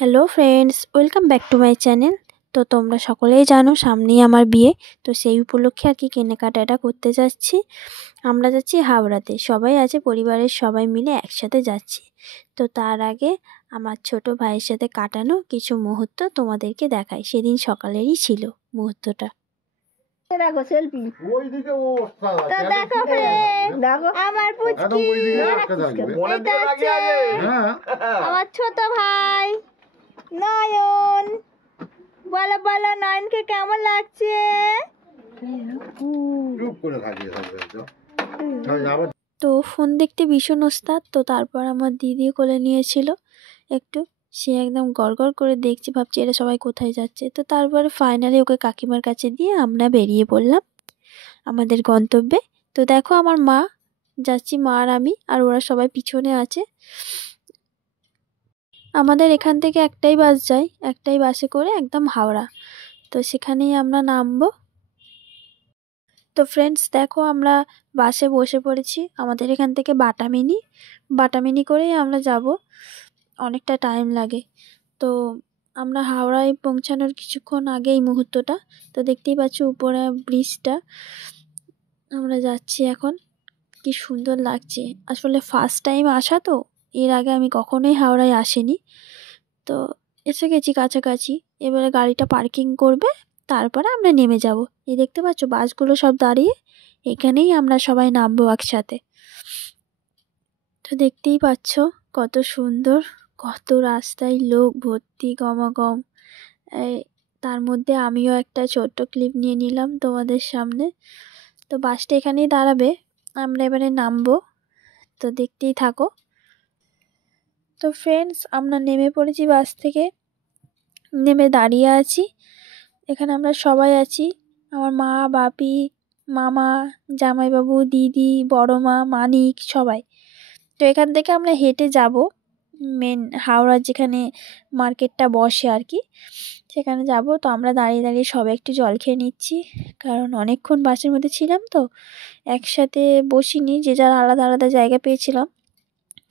Hello friends, welcome back to my channel. তো তোমরা সকলেই জানো সামনেই আমার বিয়ে। তো সেই উপলক্ষে আর কি কেনাকাটাটা করতে যাচ্ছি। আমরা যাচ্ছি হাওড়াতে, সবাই আছে, পরিবারের সবাই মিলে একসাথে যাচ্ছি। তো তার আগে আমার ছোট ভাইয়ের সাথে কাটানো কিছু মুহূর্ত তোমাদেরকে দেখাই। সেদিন সকালেরই ছিল মুহূর্তটা। দেখো সেলফি ওইদিকে ও তো দেখো দেখো আমার পুচকি এটা হচ্ছে আমার ছোট ভাই নয়ন। বলো বলো নয়নকে কেমন লাগছে? চুপ করে থাকিয়ে থাকবে তো ফোন দেখতে ভীষণ ওস্তাদ। তো তারপর আমার দিদি কোলে নিয়েছিল একটু, সে একদম গড়গড় করে দেখছে, ভাবছে এরা সবাই কোথায় যাচ্ছে। তো তারপরে ফাইনালি ওকে কাকিমার কাছে দিয়ে আমরা বেরিয়ে পড়লাম আমাদের গন্তব্যে। তো দেখো আমার মা যাচ্ছি, মা আর আমি, আর ওরা সবাই পিছনে আছে। আমাদের এখান থেকে একটাই বাস যায়, একটাই বাসে করে একদম হাওড়া। তো সেখানেই আমরা নামবো। তো ফ্রেন্ডস দেখো আমরা বাসে বসে পড়েছি। আমাদের এখান থেকে বাটামিনি করেই আমরা যাব, অনেকটা টাইম লাগে। তো আমরা হাওড়ায় পৌঁছানোর কিছুক্ষণ আগে এই মুহূর্তটা। তো দেখতেই পাচ্ছ উপরে ব্রিজটা, আমরা যাচ্ছি এখন। কি সুন্দর লাগছে, আসলে ফার্স্ট টাইম আসা তো, এর আগে আমি কখনোই হাওড়ায় আসিনি। তো এসে গেছি কাছাকাছি, এবারে গাড়িটা পার্কিং করবে, তারপরে আমরা নেমে যাব। এই দেখতে পাচ্ছ বাসগুলো সব দাঁড়িয়ে, এখানেই আমরা সবাই নামবো একসাথে। তো দেখতেই পাচ্ছ কত সুন্দর, কত রাস্তায় লোক ভর্তি গমাগম। তার মধ্যে আমিও একটা ছোট্ট ক্লিপ নিয়ে নিলাম তোমাদের সামনে। তো বাসটা এখানেই দাঁড়াবে, আমরা এবারে নামবো। তো দেখতেই থাকো। তো ফ্রেন্ডস আমরা নেমে পড়েছি বাস থেকে, নেমে দাঁড়িয়ে আছি। এখানে আমরা সবাই আছি, আমার মা, বাপি, মামা, জামাইবাবু, দিদি, বড় মা, মানিক, সবাই। তো এখান থেকে আমরা হেঁটে যাব মেন হাওড়ার যেখানে মার্কেটটা বসে আর কি, সেখানে যাব। তো আমরা দাঁড়িয়ে দাঁড়িয়ে সবাই একটু জল খেয়ে নিচ্ছি, কারণ অনেকক্ষণ বাসের মধ্যে ছিলাম তো, একসাথে বসিনি, যে যার আলাদা আলাদা জায়গা পেয়েছিলাম,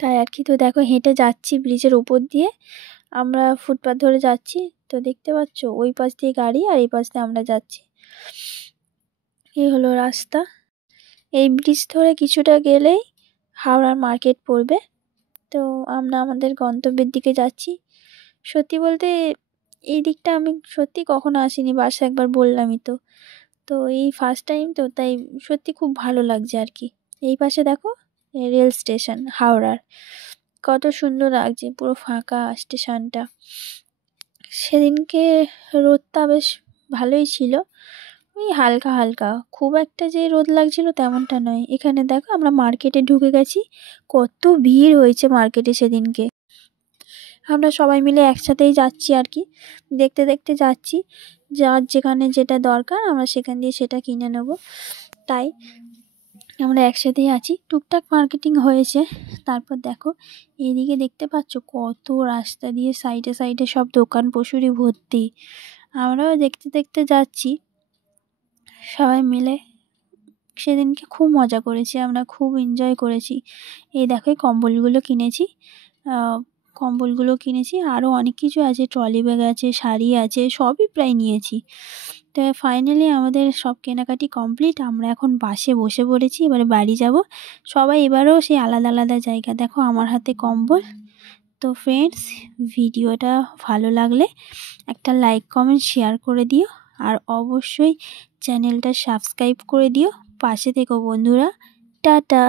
তাই আর কি। তো দেখো হেঁটে যাচ্ছি ব্রিজের উপর দিয়ে, আমরা ফুটপাথ ধরে যাচ্ছি। তো দেখতে পাচ্ছ ওই পাশ দিয়ে গাড়ি আর এই পাশ দিয়ে আমরা যাচ্ছি। এই হলো রাস্তা। এই ব্রিজ ধরে কিছুটা গেলেই হাওড়ার মার্কেট পড়বে। তো আমরা আমাদের গন্তব্যের দিকে যাচ্ছি। সত্যি বলতে এই দিকটা আমি সত্যি কখনো আসিনি, বাসে একবার বললামই তো। তো এই ফার্স্ট টাইম তো, তাই সত্যি খুব ভালো লাগছে আর কি। এই পাশে দেখো রেল স্টেশন হাওড়ার, কত সুন্দর লাগছে, পুরো ফাঁকা স্টেশনটা। সেদিনকে রোদটা বেশ ভালোই ছিল, ওই হালকা হালকা, খুব একটা যে রোদ লাগছিল তেমনটা নয়। এখানে দেখো আমরা মার্কেটে ঢুকে গেছি, কত ভিড় হয়েছে মার্কেটে সেদিনকে। আমরা সবাই মিলে একসাথেই যাচ্ছি আর কি, দেখতে দেখতে যাচ্ছি, যার যেখানে যেটা দরকার আমরা সেখান দিয়ে সেটা কিনে নেব। তাই আমরা একসাথেই আছি, টুকটাক মার্কেটিং হয়েছে। তারপর দেখো এইদিকে দেখতে পাচ্ছ কত রাস্তা দিয়ে সাইডে সাইডে সব দোকান পশুরি ভর্তি। আমরাও দেখতে দেখতে যাচ্ছি সবাই মিলে। সেদিনকে খুব মজা করেছি আমরা, খুব এনজয় করেছি। এই দেখো এই কম্বলগুলো কিনেছি, আরও অনেক কিছু আছে, ট্রলি ব্যাগ আছে, শাড়ি আছে, সবই প্রায় নিয়েছি। তো ফাইনালি আমাদের সব কেনাকাটি কমপ্লিট, আমরা এখন বাসে বসে পড়েছি, এবারে বাড়ি যাব সবাই। এবারেও সেই আলাদা আলাদা জায়গা, দেখো আমার হাতে কম্বল। তো ফ্রেন্ডস ভিডিওটা ভালো লাগলে একটা লাইক কমেন্ট শেয়ার করে দিও, আর অবশ্যই চ্যানেলটা সাবস্ক্রাইব করে দিও। পাশে থেকো বন্ধুরা, টাটা।